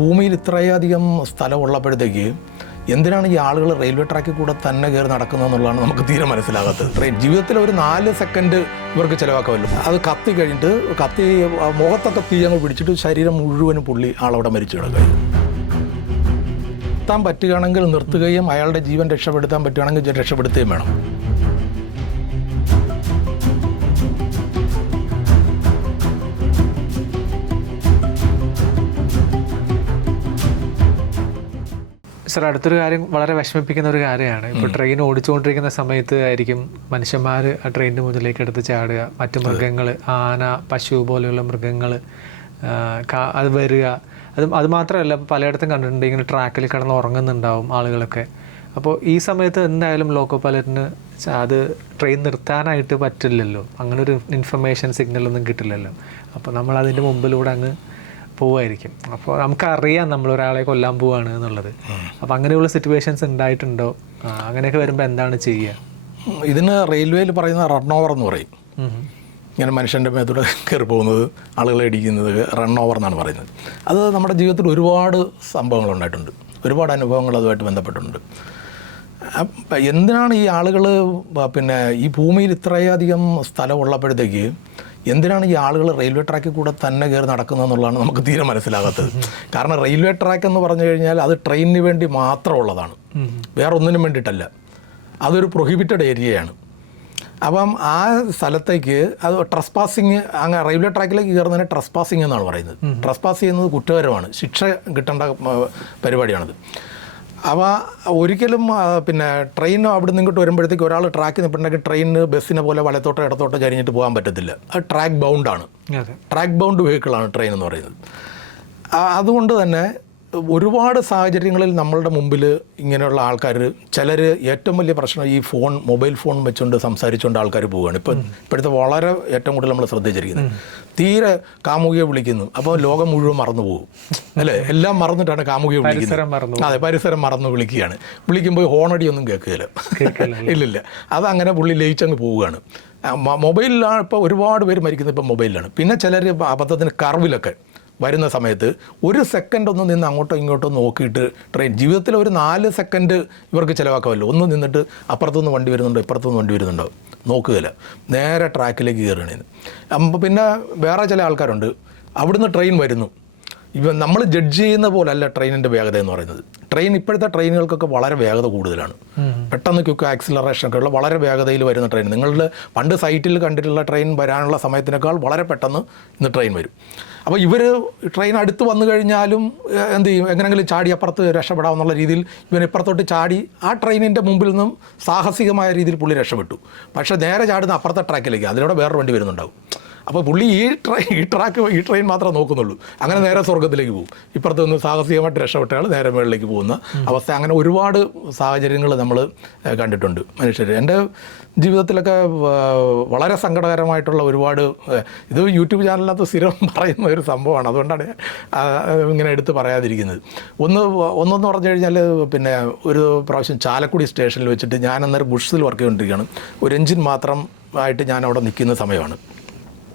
ഭൂമിയിൽ ഇത്രയധികം സ്ഥലമുള്ളപ്പോഴത്തേക്ക് എന്തിനാണ് ഈ ആളുകൾ റെയിൽവേ ട്രാക്കിൽ കൂടെ തന്നെ കയറി നടക്കുന്നതെന്നുള്ളതാണ് നമുക്ക് തീരെ മനസ്സിലാകാത്തത്. ജീവിതത്തിൽ ഒരു 4 സെക്കൻഡ് ഇവർക്ക് ചിലവാക്കാമല്ലോ. അത് കത്തി കഴിഞ്ഞിട്ട് മുഖത്തൊക്കെ തീ അങ്ങ് പിടിച്ചിട്ട് ശരീരം മുഴുവനും പുള്ളി ആളവിടെ മരിച്ചു കിടക്കുകയും നിർത്താൻ പറ്റുകയാണെങ്കിൽ നിർത്തുകയും അയാളുടെ ജീവൻ രക്ഷപ്പെടുത്താൻ പറ്റുകയാണെങ്കിൽ രക്ഷപ്പെടുത്തുകയും വേണം. സർ, അടുത്തൊരു കാര്യം വളരെ വിഷമിപ്പിക്കുന്ന ഒരു കാര്യമാണ്. ഇപ്പോൾ ട്രെയിൻ ഓടിച്ചുകൊണ്ടിരിക്കുന്ന സമയത്ത് ആയിരിക്കും മനുഷ്യന്മാർ ആ ട്രെയിനിൻ്റെ മുന്നിലേക്ക് എടുത്ത് ചാടുക. മറ്റു മൃഗങ്ങൾ, ആന, പശു പോലെയുള്ള മൃഗങ്ങൾ അത് വരിക. അത് മാത്രമല്ല, പലയിടത്തും കണ്ടിട്ടുണ്ട് ഇങ്ങനെ ട്രാക്കിൽ കിടന്ന് ഉറങ്ങുന്നുണ്ടാവും ആളുകളൊക്കെ. അപ്പോൾ ഈ സമയത്ത് എന്തായാലും ലോക്കോ പൈലറ്റിന് അത് ട്രെയിൻ നിർത്താനായിട്ട് പറ്റില്ലല്ലോ. അങ്ങനെ ഒരു ഇൻഫർമേഷൻ സിഗ്നലൊന്നും കിട്ടില്ലല്ലോ. അപ്പോൾ നമ്മൾ അതിൻ്റെ മുമ്പിലൂടെ അങ്ങ് പോവായിരിക്കും. അപ്പോൾ നമുക്കറിയാം നമ്മൾ ഒരാളെ കൊല്ലാൻ പോവാണ് എന്നുള്ളത്. അപ്പോൾ അങ്ങനെയുള്ള സിറ്റുവേഷൻസ് ഉണ്ടായിട്ടുണ്ടോ? അങ്ങനെയൊക്കെ വരുമ്പോൾ എന്താണ് ചെയ്യുക? ഇതിന് റെയിൽവേയിൽ പറയുന്ന റൺ ഓവർ എന്ന് പറയും. ഇങ്ങനെ മനുഷ്യൻ്റെ മേത്തൂടെ കയറി പോകുന്നത്, ആളുകളെ ഇടിക്കുന്നത് റൺ ഓവർ എന്നാണ് പറയുന്നത്. അത് നമ്മുടെ ജീവിതത്തിൽ ഒരുപാട് സംഭവങ്ങളുണ്ടായിട്ടുണ്ട്, ഒരുപാട് അനുഭവങ്ങൾ അതുമായിട്ട് ബന്ധപ്പെട്ടിട്ടുണ്ട്. എന്തിനാണ് ഈ ആളുകൾ ഈ ഭൂമിയിൽ ഇത്രയധികം സ്ഥലമുള്ളപ്പോഴത്തേക്ക് എന്തിനാണ് ഈ ആളുകൾ റെയിൽവേ ട്രാക്കിൽ കൂടെ തന്നെ കയറി നടക്കുന്നതെന്നുള്ളതാണ് നമുക്ക് തീരെ മനസ്സിലാകാത്തത്. കാരണം റെയിൽവേ ട്രാക്ക് എന്ന് പറഞ്ഞു കഴിഞ്ഞാൽ അത് ട്രെയിനിന് വേണ്ടി മാത്രമുള്ളതാണ്, വേറെ ഒന്നിനും വേണ്ടിയിട്ടല്ല. അതൊരു പ്രൊഹിബിറ്റഡ് ഏരിയയാണ്. അപ്പം ആ സ്ഥലത്തേക്ക് അത് ട്രസ്പാസിങ്, അങ്ങനെ റെയിൽവേ ട്രാക്കിലേക്ക് കയറുന്നതിന് ട്രസ്പാസിങ് എന്നാണ് പറയുന്നത്. ട്രസ്പാസ് ചെയ്യുന്നത് കുറ്റകരമാണ്, ശിക്ഷ കിട്ടേണ്ട പരിപാടിയാണത്. അവ ഒരിക്കലും ട്രെയിൻ അവിടെ നിന്ന് ഇങ്ങോട്ട് വരുമ്പോഴത്തേക്ക് ഒരാൾ ട്രാക്കിൽ നിൽപ്പുണ്ടെങ്കിൽ ട്രെയിനിന് ബസ്സിനെ പോലെ വലത്തോട്ടോ ഇടത്തോട്ടോ ചരിഞ്ഞിട്ട് പോകാൻ പറ്റത്തില്ല. അത് ട്രാക്ക് ബൗണ്ടാണ്, ട്രാക്ക് ബൗണ്ട് വെഹിക്കിളാണ് ട്രെയിൻ എന്ന് പറയുന്നത്. അതുകൊണ്ട് തന്നെ ഒരുപാട് സാഹചര്യങ്ങളിൽ നമ്മളുടെ മുമ്പിൽ ഇങ്ങനെയുള്ള ആൾക്കാർ, ചിലർ ഏറ്റവും വലിയ പ്രശ്നം ഈ മൊബൈൽ ഫോൺ വെച്ചുകൊണ്ട് സംസാരിച്ചുകൊണ്ട് ആൾക്കാർ പോവുകയാണ്. ഇപ്പോഴത്തെ വളരെ ഏറ്റവും കൂടുതൽ നമ്മൾ ശ്രദ്ധിച്ചിരിക്കുന്നത്. തീരെ കാമുകിയെ വിളിക്കുന്നു, അപ്പോൾ ലോകം മുഴുവൻ മറന്നു പോകും അല്ലേ? എല്ലാം മറന്നിട്ടാണ് കാമുകിയെ വിളിക്കുന്നത്. അതെ, പരിസരം മറന്ന് വിളിക്കുകയാണ്. വിളിക്കുമ്പോൾ ഹോണടിയൊന്നും കേൾക്കുകയില്ല, ഇല്ലില്ല. അതങ്ങനെ പുള്ളി ലയിച്ചങ്ങ് പോവുകയാണ്. മൊബൈലിലാണ് ഇപ്പോൾ ഒരുപാട് പേര് മരിക്കുന്നത്, ഇപ്പോൾ മൊബൈലിലാണ്. പിന്നെ ചിലർ അബദ്ധത്തിന് കർവിലൊക്കെ വരുന്ന സമയത്ത് 1 സെക്കൻഡ് ഒന്ന് നിന്ന് അങ്ങോട്ടോ ഇങ്ങോട്ടോ നോക്കിയിട്ട് ട്രെയിൻ, ജീവിതത്തിൽ ഒരു 4 സെക്കൻഡ് ഇവർക്ക് ചിലവാക്കാമല്ലോ. ഒന്ന് നിന്നിട്ട് അപ്പുറത്തുനിന്ന് വണ്ടി വരുന്നുണ്ടോ ഇപ്പുറത്തുനിന്ന് വണ്ടി വരുന്നുണ്ടോ നോക്കുകയില്ല, നേരെ ട്രാക്കിലേക്ക് കയറുകയാണ്. പിന്നെ വേറെ ചില ആൾക്കാരുണ്ട്, അവിടുന്ന് ട്രെയിൻ വരുന്നു. ഇപ്പം നമ്മൾ ജഡ്ജ് ചെയ്യുന്ന പോലല്ല ട്രെയിനിൻ്റെ വേഗത എന്ന് പറയുന്നത്. ഇപ്പോഴത്തെ ട്രെയിനുകൾക്കൊക്കെ വളരെ വേഗത കൂടുതലാണ്. പെട്ടെന്ന് ക്വിക്ക് ആക്സിലറേഷനൊക്കെ ഉള്ള വളരെ വേഗതയിൽ വരുന്ന ട്രെയിൻ, നിങ്ങളുടെ പണ്ട് സൈറ്റിൽ കണ്ടിട്ടുള്ള ട്രെയിൻ വരാനുള്ള സമയത്തിനേക്കാൾ വളരെ പെട്ടെന്ന് ഇന്ന് ട്രെയിൻ വരും. അപ്പോൾ ഇവർ ട്രെയിൻ അടുത്ത് വന്നു കഴിഞ്ഞാലും എന്ത് ചെയ്യും, എങ്ങനെയെങ്കിലും ചാടി അപ്പുറത്ത് രക്ഷപ്പെടാമെന്നുള്ള രീതിയിൽ ഇവൻ ഇപ്പുറത്തോട്ട് ചാടി ആ ട്രെയിനിൻ്റെ മുമ്പിൽ നിന്നും സാഹസികമായ രീതിയിൽ പുള്ളി രക്ഷപ്പെട്ടു. പക്ഷേ നേരെ ചാടുന്ന അപ്പുറത്തെ ട്രാക്കിലേക്ക്, അതിലൂടെ വേറെ വണ്ടി വരുന്നുണ്ടാവും. അപ്പോൾ പുള്ളി ഈ ട്രെയിൻ മാത്രമേ നോക്കുന്നുള്ളൂ. അങ്ങനെ നേരെ സ്വർഗത്തിലേക്ക് പോകും. ഇപ്പുറത്ത് നിന്ന് സാഹസികമായിട്ട് രക്ഷപ്പെട്ടയാൾ നേരെ മുകളിലേക്ക് പോകുന്ന അവസ്ഥ. അങ്ങനെ ഒരുപാട് സാഹചര്യങ്ങൾ നമ്മൾ കണ്ടിട്ടുണ്ട് മനുഷ്യർ. എൻ്റെ ജീവിതത്തിലൊക്കെ വളരെ സങ്കടകരമായിട്ടുള്ള ഒരുപാട്, ഇത് യൂട്യൂബ് ചാനലിനകത്ത് സ്ഥിരം പറയുന്ന ഒരു സംഭവമാണ്, അതുകൊണ്ടാണ് ഇങ്ങനെ എടുത്ത് പറയാതിരിക്കുന്നത്. ഒന്നെന്ന് പറഞ്ഞു കഴിഞ്ഞാൽ ഒരു പ്രാവശ്യം ചാലക്കുടി സ്റ്റേഷനിൽ വെച്ചിട്ട് ഞാൻ അന്നേരം ഗുഡ്സിൽ വർക്ക് ചെയ്തുകൊണ്ടിരിക്കുകയാണ്. ഒരു എഞ്ചിൻ മാത്രം ആയിട്ട് ഞാൻ അവിടെ നിൽക്കുന്ന സമയമാണ്.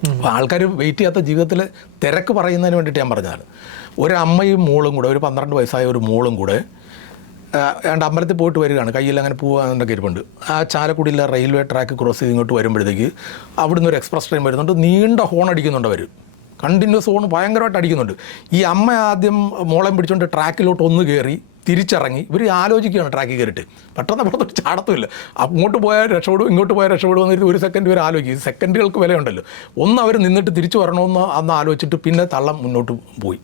അപ്പോൾ ആൾക്കാർ വെയിറ്റ് ചെയ്യാത്ത ജീവിതത്തിൽ തിരക്ക് പറയുന്നതിന് വേണ്ടിയിട്ട് ഞാൻ പറഞ്ഞതാണ്. ഒരു അമ്മയും മോളും കൂടെ, ഒരു 12 വയസ്സായ ഒരു മോളും കൂടെ അമ്പലത്തിൽ പോയിട്ട് വരികയാണ്, കയ്യിൽ അങ്ങനെ പോകാനൊക്കെ ഇരിപ്പുണ്ട്. ആ ചാലക്കുടിയിലെ റെയിൽവേ ട്രാക്ക് ക്രോസ് ചെയ്ത് ഇങ്ങോട്ട് വരുമ്പോഴത്തേക്ക് അവിടുന്ന് ഒരു എക്സ്പ്രസ് ട്രെയിൻ വരുന്നുണ്ട്. നീണ്ട ഹോൺ അടിക്കുന്നുണ്ട്, അവർ കണ്ടിന്യൂസ് ഹോൺ ഭയങ്കരമായിട്ട് അടിക്കുന്നുണ്ട്. ഈ അമ്മ ആദ്യം മോളെ പിടിച്ചുകൊണ്ട് ട്രാക്കിലോട്ട് ഒന്ന് കയറി തിരിച്ചിറങ്ങി. ഇവർ ആലോചിക്കുകയാണ് ട്രാക്കിൽ കയറിയിട്ട്, പെട്ടെന്ന് അപ്പുറത്തോട്ട് ചാടത്തുമില്ല. അങ്ങോട്ട് പോയാൽ രക്ഷപ്പെടും, ഇങ്ങോട്ട് പോയാൽ രക്ഷപ്പെടുമെന്ന് 1 സെക്കൻഡ് ഇവർ ആലോചിക്കും. സെക്കൻഡുകൾക്ക് വിലയുണ്ടല്ലോ. ഒന്ന് അവർ നിന്നിട്ട് തിരിച്ചു വരണമെന്ന് അന്ന് ആലോചിച്ചിട്ട് പിന്നെ തള്ളം മുന്നോട്ട് പോയി.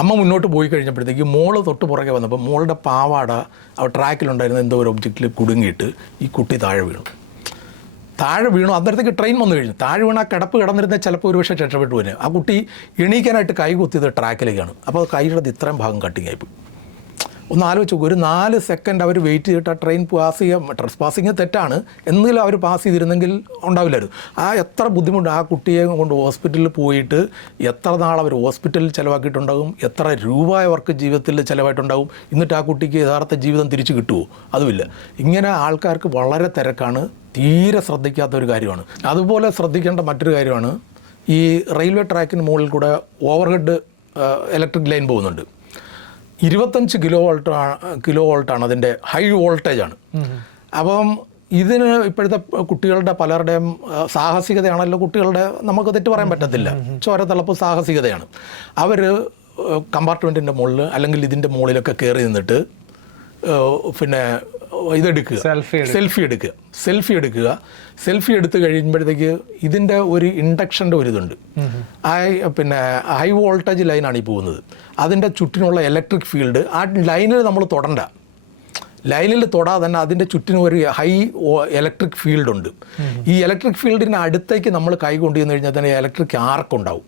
അമ്മ മുന്നോട്ട് പോയി കഴിഞ്ഞപ്പോഴത്തേക്ക് മോള് തൊട്ട് പുറകെ വന്നപ്പോൾ മോളുടെ പാവാട ആ ട്രാക്കിലുണ്ടായിരുന്ന എന്തോ ഒരു ഒബ്ജക്റ്റിൽ കുടുങ്ങിയിട്ട് ഈ കുട്ടി താഴെ വീണു. അന്നേരത്തേക്ക് ട്രെയിൻ വന്നു കഴിഞ്ഞു. താഴെ വീണ് ആ കിടപ്പ് കിടന്നിരുന്ന ചിലപ്പോൾ ഒരു പക്ഷേ രക്ഷപ്പെട്ടു പോയി. ആ കുട്ടി എണീക്കാനായിട്ട് കൈ കുത്തിയത് ട്രാക്കിലേക്കാണ്. അപ്പോൾ കൈയുടെ ഇത്രയും ഭാഗം കട്ടിങ്ങായിപ്പോയി. ഒന്ന് ആലോചിച്ച് നോക്കും, ഒരു 4 സെക്കൻഡ് അവർ വെയിറ്റ് ചെയ്തിട്ട് ആ ട്രെയിൻ പാസ് ചെയ്യാൻ, ട്രസ്പാസിങ് തെറ്റാണ്, എന്നെങ്കിലും അവർ പാസ് ചെയ്തിരുന്നെങ്കിൽ ഉണ്ടാവില്ലായിരുന്നു. എത്ര ബുദ്ധിമുട്ട് ആ കുട്ടിയെ കൊണ്ട് ഹോസ്പിറ്റലിൽ പോയിട്ട് എത്ര നാൾ അവർ ഹോസ്പിറ്റലിൽ ചിലവാക്കിയിട്ടുണ്ടാകും, എത്ര രൂപ അവർക്ക് ജീവിതത്തിൽ ചിലവായിട്ടുണ്ടാകും. എന്നിട്ട് ആ കുട്ടിക്ക് യഥാർത്ഥ ജീവിതം തിരിച്ചു കിട്ടുമോ? അതുമില്ല. ഇങ്ങനെ ആൾക്കാർക്ക് വളരെ തിരക്കാണ്, തീരെ ശ്രദ്ധിക്കാത്ത ഒരു കാര്യമാണ്. അതുപോലെ ശ്രദ്ധിക്കേണ്ട മറ്റൊരു കാര്യമാണ്, ഈ റെയിൽവേ ട്രാക്കിന് മുകളിൽ കൂടെ ഓവർഹെഡ് ഇലക്ട്രിക് ലൈൻ പോകുന്നുണ്ട്. 25 കിലോ വോൾട്ടാണ് അതിൻ്റെ ഹൈ വോൾട്ടേജാണ്. അപ്പം ഇതിന് ഇപ്പോഴത്തെ കുട്ടികളുടെ പലരുടെയും സാഹസികതയാണല്ലോ കുട്ടികളുടെ, നമുക്ക് തെറ്റ് പറയാൻ പറ്റത്തില്ല, ചോരത്തിളപ്പ് സാഹസികതയാണ്. അവർ കമ്പാർട്ട്മെൻറ്റിൻ്റെ മുകളിൽ അല്ലെങ്കിൽ ഇതിൻ്റെ മുകളിലൊക്കെ കയറി നിന്നിട്ട് പിന്നെ ഇതെടുക്കുക, സെൽഫി എടുത്ത് കഴിയുമ്പോഴത്തേക്ക് ഇതിൻ്റെ ഒരു ഇൻഡക്ഷൻ്റെ ഒരു ഇതുണ്ട്. പിന്നെ ഹൈ വോൾട്ടേജ് ലൈനാണ് ഈ പോകുന്നത്. അതിൻ്റെ ചുറ്റിനുള്ള ഇലക്ട്രിക് ഫീൽഡ് ആ ലൈനിൽ നമ്മൾ തൊടണ്ട, ലൈനിൽ തൊടാതെ തന്നെ അതിൻ്റെ ചുറ്റിനും ഒരു ഹൈ ഇലക്ട്രിക് ഫീൽഡ് ഉണ്ട്. ഈ ഇലക്ട്രിക് ഫീൽഡിന് അടുത്തേക്ക് നമ്മൾ കൈ കൊണ്ടുവന്നു കഴിഞ്ഞാൽ തന്നെ ഇലക്ട്രിക് ആർക്ക് ഉണ്ടാവും.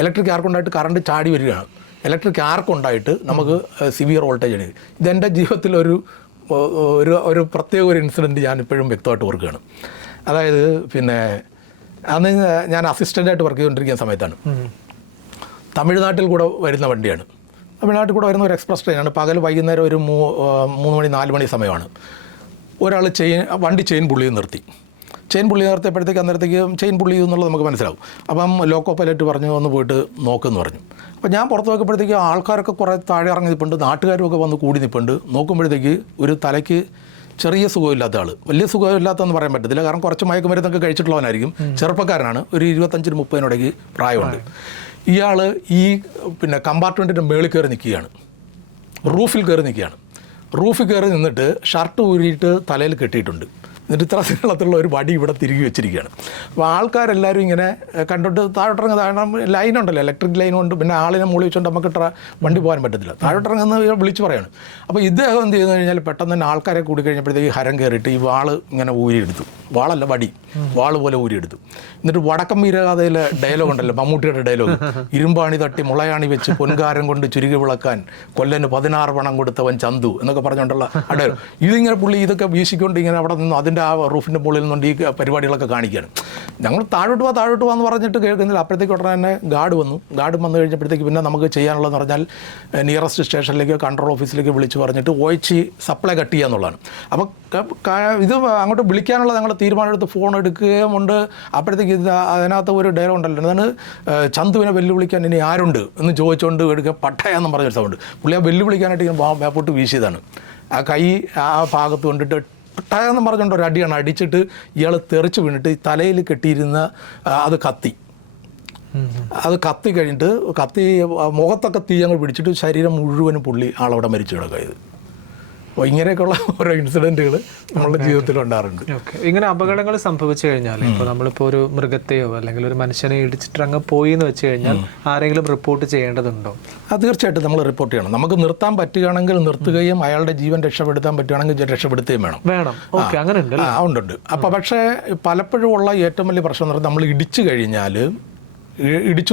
ഇലക്ട്രിക് ആർക്ക് ഉണ്ടായിട്ട് കറണ്ട് ചാടി വരികയാണ്. ഇലക്ട്രിക് ആർക്ക് ഉണ്ടായിട്ട് നമുക്ക് സിവിയർ വോൾട്ടേജ് ആണ്. ഇതെൻ്റെ ജീവിതത്തിലൊരു ഒരു പ്രത്യേക ഒരു ഇൻസിഡൻറ്റ് ഞാൻ ഇപ്പോഴും വ്യക്തമായിട്ട് ഓർക്കുകയാണ്. അതായത് പിന്നെ അന്ന് ഞാൻ അസിസ്റ്റൻ്റായിട്ട് വർക്ക് ചെയ്തുകൊണ്ടിരിക്കുന്ന സമയത്താണ്. തമിഴ്നാട്ടിൽ കൂടെ വരുന്ന വണ്ടിയാണ്. തമിഴ്നാട്ടിൽ കൂടെ വരുന്ന ഒരു എക്സ്പ്രസ് ട്രെയിനാണ്. പകൽ വൈകുന്നേരം ഒരു 3 മണി 4 മണി സമയമാണ്. ഒരാൾ വണ്ടി ചെയിൻ പുള്ളി നിർത്തിയപ്പോഴത്തേക്ക് അന്നേരത്തേക്ക് ചെയിൻ പുള്ളി എന്നുള്ളത് നമുക്ക് മനസ്സിലാവും. അപ്പം ലോക്കോ പൈലറ്റ് പറഞ്ഞു ഒന്ന് പോയിട്ട് നോക്കുമെന്ന് പറഞ്ഞു. അപ്പോൾ ഞാൻ പുറത്ത് നോക്കുമ്പോഴത്തേക്ക് ആൾക്കാരൊക്കെ കുറേ താഴെ ഇറങ്ങി നിൽപ്പുണ്ട്, നാട്ടുകാരും ഒക്കെ വന്ന് കൂടി നിൽപ്പുണ്ട്. നോക്കുമ്പോഴത്തേക്ക് ഒരു തലയ്ക്ക് ചെറിയ സുഖമില്ലാത്ത ആൾ, വലിയ സുഖമില്ലാത്തതെന്ന് പറയാൻ പറ്റത്തില്ല, കാരണം കുറച്ച് മയക്കുമരുന്നൊക്കെ കഴിച്ചിട്ടുള്ളവനായിരിക്കും, ചെറുപ്പക്കാരനാണ്, ഒരു 25-30 പ്രായമുണ്ട്. ഇയാൾ ഈ പിന്നെ കമ്പാർട്ട്മെൻറ്റിൻ്റെ മേളിൽ കയറി നിൽക്കുകയാണ്, റൂഫിൽ കയറി നിന്നിട്ട് ഷർട്ട് ഊരിയിട്ട് തലയിൽ കെട്ടിയിട്ടുണ്ട്. എന്നിട്ട് ഇത്ര നീളത്തിലുള്ള ഒരു വടി ഇവിടെ തിരികെ വെച്ചിരിക്കുകയാണ്. അപ്പോൾ ആൾക്കാരെല്ലാവരും ഇങ്ങനെ കണ്ടിട്ട് താഴോട്ടിറങ്ങുന്ന ലൈനുണ്ടല്ലോ, ഇലക്ട്രിക് ലൈനുണ്ട്, പിന്നെ ആളിനെ മുകളിൽ വെച്ചുകൊണ്ട് നമുക്ക് വണ്ടി പോകാൻ പറ്റത്തില്ല, താഴോട്ടിറങ്ങുന്ന വിളിച്ച് പറയാണ്. അപ്പോൾ ഇദ്ദേഹം എന്ത് ചെയ്തെന്ന് കഴിഞ്ഞാൽ പെട്ടെന്ന് തന്നെ ആൾക്കാരെ കൂടി കഴിഞ്ഞപ്പോഴത്തേക്ക് ഹരം കയറിയിട്ട് ഈ വാള് ഇങ്ങനെ ഊരിയെടുത്തു, വാളല്ല വാള് പോലെ ഊരിയെടുത്തു. എന്നിട്ട് വടക്കം വീരകഥയിലെ ഡയലോഗ് ഉണ്ടല്ലോ, മമ്മൂട്ടിയുടെ ഡയലോഗ്, ഇരുമ്പാണി തട്ടി മുളയാണി വെച്ച് പൊൻകാരം കൊണ്ട് ചുരുകി വിളക്കാൻ കൊല്ലന് 16 പണം കൊടുത്തവൻ ചന്തു എന്നൊക്കെ പറഞ്ഞുകൊണ്ടുള്ള ഡയലോഗ്. ഇതിങ്ങനെ പുള്ളി ഇതൊക്കെ വീശിക്കൊണ്ട് ഇങ്ങനെ അവിടെ നിന്ന് അതിൻ്റെ ആ റൂഫിൻ്റെ മുകളിൽ നിന്നുകൊണ്ട് ഈ പരിപാടികളൊക്കെ കാണിക്കുകയാണ്. ഞങ്ങൾ താഴോട്ട് പോകാന്ന് പറഞ്ഞിട്ട് കേൾക്കുന്നില്ല. അപ്പോഴത്തേക്ക് ഉടനെ തന്നെ ഗാർഡ് വന്നു കഴിഞ്ഞപ്പോഴത്തേക്ക് പിന്നെ നമുക്ക് ചെയ്യാനുള്ളതെന്ന് പറഞ്ഞാൽ നിയറസ്റ്റ് സ്റ്റേഷനിലേക്ക് കൺട്രോൾ ഓഫീസിലേക്ക് വിളിച്ച് പറഞ്ഞിട്ട് OHC സപ്ലൈ കട്ട് ചെയ്യുക എന്നുള്ളതാണ്. അപ്പോൾ ഇത് അങ്ങോട്ട് വിളിക്കാനുള്ള ഞങ്ങൾ തീരുമാനമെടുത്ത് ഫോൺ എടുക്കുകയും ഉണ്ട്. അപ്പോഴത്തേക്ക് അതിനകത്ത് ഒരു ഡയലോഗ് ഉണ്ടല്ലോ, അതാണ് ചന്തുവിനെ വെല്ലുവിളിക്കാൻ ഇനി ആരുണ്ട് എന്ന് ചോദിച്ചുകൊണ്ട് എടുക്കുക പട്ടയെന്നും പറഞ്ഞൊരു സൗണ്ട്. പുള്ളി ആ വെല്ലുവിളിക്കാനായിട്ട് ഇങ്ങനെ മേപ്പോട്ട് വീശിയതാണ്. ആ കൈ ആ ഭാഗത്ത് കൊണ്ടിട്ട് പട്ടയെന്നും പറഞ്ഞുകൊണ്ട് ഒരു അടിയാണ് അടിച്ചിട്ട് ഇയാൾ തെറിച്ച് വീണിട്ട് തലയിൽ കെട്ടിയിരുന്ന അത് കത്തി കഴിഞ്ഞിട്ട് മുഖത്തൊക്കെ തീ അങ്ങ് പിടിച്ചിട്ട് ശരീരം മുഴുവനും പുള്ളി ആളവിടെ മരിച്ചു കിടക്കുക. അപ്പോൾ ഇങ്ങനെയൊക്കെയുള്ള ഓരോ ഇൻസിഡൻറ്റുകൾ നമ്മളുടെ ജീവിതത്തിൽ ഉണ്ടാകാറുണ്ട്. ഇങ്ങനെ അപകടങ്ങൾ സംഭവിച്ചു കഴിഞ്ഞാൽ ഇപ്പോൾ നമ്മളിപ്പോൾ ഒരു മൃഗത്തെയോ അല്ലെങ്കിൽ ഒരു മനുഷ്യനെ ഇടിച്ചിട്ട് അങ്ങ് പോയി എന്ന് വെച്ച് കഴിഞ്ഞാൽ ആരെങ്കിലും റിപ്പോർട്ട് ചെയ്യേണ്ടതുണ്ടോ? തീർച്ചയായിട്ടും നമ്മൾ റിപ്പോർട്ട് ചെയ്യണം. നമുക്ക് നിർത്താൻ പറ്റുകയാണെങ്കിൽ നിർത്തുകയും അയാളുടെ ജീവൻ രക്ഷപ്പെടുത്താൻ പറ്റുകയാണെങ്കിൽ രക്ഷപ്പെടുത്തുകയും വേണം. അങ്ങനെ ഉണ്ട്. അപ്പോൾ പക്ഷേ പലപ്പോഴും ഉള്ള ഏറ്റവും വലിയ പ്രശ്നം എന്ന് പറഞ്ഞാൽ നമ്മൾ ഇടിച്ചു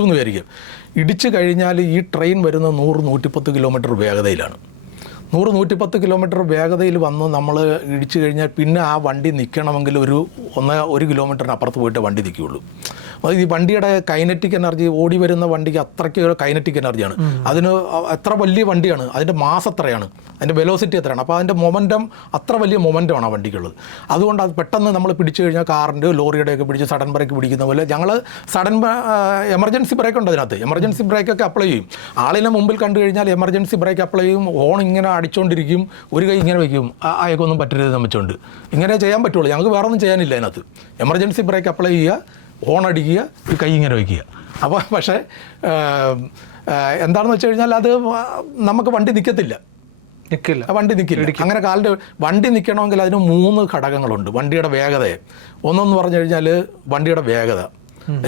എന്ന് വിചാരിക്കും. ഇടിച്ചു കഴിഞ്ഞാൽ ഈ ട്രെയിൻ വരുന്ന 100-110 കിലോമീറ്റർ വേഗതയിലാണ്. 100-110 കിലോമീറ്റർ വേഗതയിൽ വന്ന് നമ്മൾ ഇടിച്ചു കഴിഞ്ഞാൽ പിന്നെ ആ വണ്ടി നിൽക്കണമെങ്കിൽ ഒരു 1 കിലോമീറ്ററിന് അപ്പുറത്ത് പോയിട്ട് വണ്ടി നിൽക്കുകയുള്ളൂ. അത് ഈ വണ്ടിയുടെ കൈനറ്റിക് എനർജി, ഓടി വരുന്ന വണ്ടിക്ക് അത്രയ്ക്ക് കൈനറ്റിക് എനർജിയാണ്. അതിന് എത്ര വലിയ വണ്ടിയാണ്, അതിൻ്റെ മാസ് എത്രയാണ്, അതിൻ്റെ വെലോസിറ്റി എത്രയാണ്. അപ്പോൾ അതിൻ്റെ മൊമെൻറ്റം അത്ര വലിയ മൊമെൻറ്റമാണ് ആ വണ്ടിക്കുള്ളത്. അതുകൊണ്ട് അത് പെട്ടെന്ന് നമ്മൾ പിടിച്ചു കഴിഞ്ഞാൽ കാറിൻ്റെ ലോറിയുടെയൊക്കെ പിടിച്ച് സഡൻ ബ്രേക്ക് പിടിക്കുന്ന പോലെ ഞങ്ങൾ എമർജൻസി ബ്രേക്ക് ഉണ്ട് അതിനകത്ത്. എമർജൻസി ബ്രേക്കൊക്കെ അപ്ലൈ ചെയ്യും. ആളിനെ മുമ്പിൽ കണ്ടു കഴിഞ്ഞാൽ എമർജൻസി ബ്രേക്ക് അപ്ലൈ ചെയ്യും. ഹോൺ ഇങ്ങനെ അടിച്ചുകൊണ്ടിരിക്കും, ഒരു കൈ ഇങ്ങനെ വയ്ക്കും, അയക്കൊന്നും പറ്റരുതെന്ന് വെച്ചുകൊണ്ട് ഇങ്ങനെ ചെയ്യാൻ പറ്റുള്ളൂ. ഞങ്ങൾക്ക് വേറെ ഒന്നും ചെയ്യാനില്ല അതിനകത്ത്. എമർജൻസി ബ്രേക്ക് അപ്ലൈ ചെയ്യുക, ഹോൺ അടിക്കുക, ഒരു കൈ ഇങ്ങനെ വയ്ക്കുക. അപ്പോൾ പക്ഷേ എന്താണെന്ന് വെച്ച് കഴിഞ്ഞാൽ അത് നമുക്ക് വണ്ടി നിൽക്കില്ല. അങ്ങനെ വണ്ടി നിൽക്കണമെങ്കിൽ അതിന് 3 ഘടകങ്ങളുണ്ട്. വണ്ടിയുടെ വേഗതയെ ഒന്നെന്ന് പറഞ്ഞു കഴിഞ്ഞാൽ വണ്ടിയുടെ വേഗത,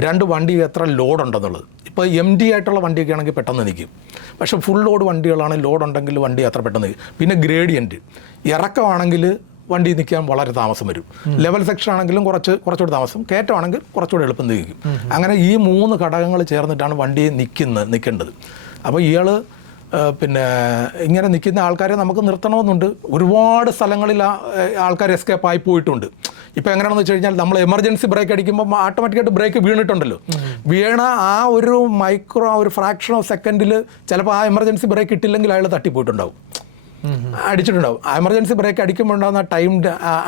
2 വണ്ടി എത്ര ലോഡ് ഉണ്ടെന്നുള്ളത്. ഇപ്പോൾ MD ആയിട്ടുള്ള വണ്ടിയൊക്കെ ആണെങ്കിൽ പെട്ടെന്ന് നിൽക്കും. പക്ഷേ ഫുൾ ലോഡ് വണ്ടികളാണ്, ലോഡ് ഉണ്ടെങ്കിൽ വണ്ടി അത്ര പെട്ടെന്ന് നിൽക്കും. പിന്നെ ഗ്രേഡിയൻറ്റ്, ഇറക്കമാണെങ്കിൽ വണ്ടി നിൽക്കാൻ വളരെ താമസം വരും. ലെവൽ സെക്ഷൻ ആണെങ്കിലും കുറച്ചുകൂടി താമസം, കയറ്റമാണെങ്കിൽ കുറച്ചുകൂടി എളുപ്പം നിൽക്കും. അങ്ങനെ ഈ 3 ഘടകങ്ങൾ ചേർന്നിട്ടാണ് വണ്ടി നിൽക്കേണ്ടത്. അപ്പോൾ ഇയാൾ പിന്നെ ഇങ്ങനെ നിൽക്കുന്ന ആൾക്കാരെ നമുക്ക് നിർത്തണമെന്നുണ്ട്. ഒരുപാട് സ്ഥലങ്ങളിൽ ആൾക്കാർ എസ്കേപ്പ് ആയി പോയിട്ടുണ്ട്. ഇപ്പോൾ എങ്ങനെയാണെന്ന് വെച്ച് കഴിഞ്ഞാൽ നമ്മൾ എമർജൻസി ബ്രേക്ക് അടിക്കുമ്പോൾ ഓട്ടോമാറ്റിക്കായിട്ട് ബ്രേക്ക് വീണിട്ടുണ്ടല്ലോ. വീണ ആ ഒരു ഫ്രാക്ഷൻ ഓഫ് സെക്കൻഡിൽ ചിലപ്പോൾ ആ എമർജൻസി ബ്രേക്ക് ഇട്ടില്ലെങ്കിൽ അയാൾ തട്ടിപ്പോയിട്ടുണ്ടാവും, അടിച്ചിട്ടുണ്ടാവും. എമർജൻസി ബ്രേക്ക് അടിക്കുമ്പോൾ ഉണ്ടാകുന്ന ടൈം,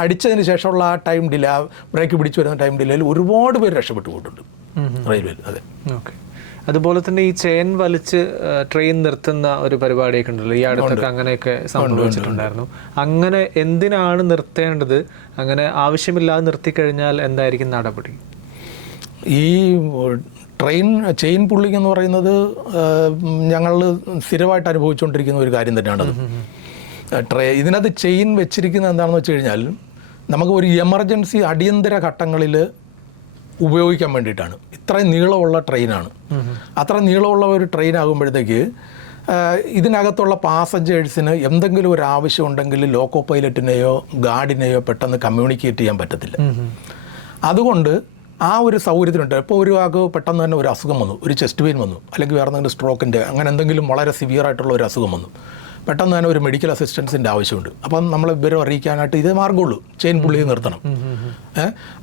അടിച്ചതിന് ശേഷമുള്ള ആ ടൈം ഡിലേ, ബ്രേക്ക് പിടിച്ചു വരുന്ന ടൈം ഡിലേയിൽ ഒരുപാട് പേര് രക്ഷപ്പെട്ടു പോയിട്ടുണ്ട് റെയിൽവേയിൽ. അതെ. ഓക്കെ. അതുപോലെ തന്നെ ഈ ചെയിൻ വലിച്ച് ട്രെയിൻ നിർത്തുന്ന ഒരു പരിപാടിയൊക്കെ ഉണ്ടല്ലോ, ഈ അടുത്തൊക്കെ അങ്ങനെയൊക്കെ സംഭവിച്ചിട്ടുണ്ടായിരുന്നു. അങ്ങനെ എന്തിനാണ് നിർത്തേണ്ടത്? അങ്ങനെ ആവശ്യമില്ലാതെ നിർത്തിക്കഴിഞ്ഞാൽ എന്തായിരിക്കും നടപടി? ഈ ചെയിൻ പുള്ളിങ് എന്ന് പറയുന്നത് ഞങ്ങൾ സ്ഥിരമായിട്ട് അനുഭവിച്ചുകൊണ്ടിരിക്കുന്ന ഒരു കാര്യം തന്നെയാണത്. ഇതിനകത്ത് ചെയിൻ വെച്ചിരിക്കുന്നത് എന്താണെന്ന് വെച്ച് കഴിഞ്ഞാൽ നമുക്ക് ഒരു എമർജൻസി അടിയന്തര ഘട്ടങ്ങളിൽ ഉപയോഗിക്കാൻ വേണ്ടിയിട്ടാണ്. ഇത്രയും നീളമുള്ള ട്രെയിനാണ്. അത്ര നീളമുള്ള ഒരു ട്രെയിൻ ആകുമ്പോഴത്തേക്ക് ഇതിനകത്തുള്ള പാസഞ്ചേഴ്സിന് എന്തെങ്കിലും ഒരു ആവശ്യം ഉണ്ടെങ്കിൽ ലോക്കോ പൈലറ്റിനെയോ ഗാർഡിനെയോ പെട്ടെന്ന് കമ്മ്യൂണിക്കേറ്റ് ചെയ്യാൻ പറ്റത്തില്ല. അതുകൊണ്ട് ആ ഒരു സൗകര്യത്തിനുണ്ട്. ഇപ്പോൾ ഒരാൾക്ക് പെട്ടെന്ന് തന്നെ ഒരു അസുഖം വന്നു, ഒരു ചെസ്റ്റ് പെയിൻ വന്നു, അല്ലെങ്കിൽ വേറെ എന്തെങ്കിലും സ്ട്രോക്കിൻ്റെ അങ്ങനെ എന്തെങ്കിലും വളരെ സിവിയർ ആയിട്ടുള്ള ഒരു അസുഖം വന്നു, പെട്ടെന്ന് തന്നെ ഒരു മെഡിക്കൽ അസിസ്റ്റൻസിൻ്റെ ആവശ്യമുണ്ട്. അപ്പം നമ്മൾ വിവരം അറിയിക്കാനായിട്ട് ഇതേ മാർഗ്ഗമുള്ളൂ, ചെയിൻ പുള്ളി നിർത്തണം.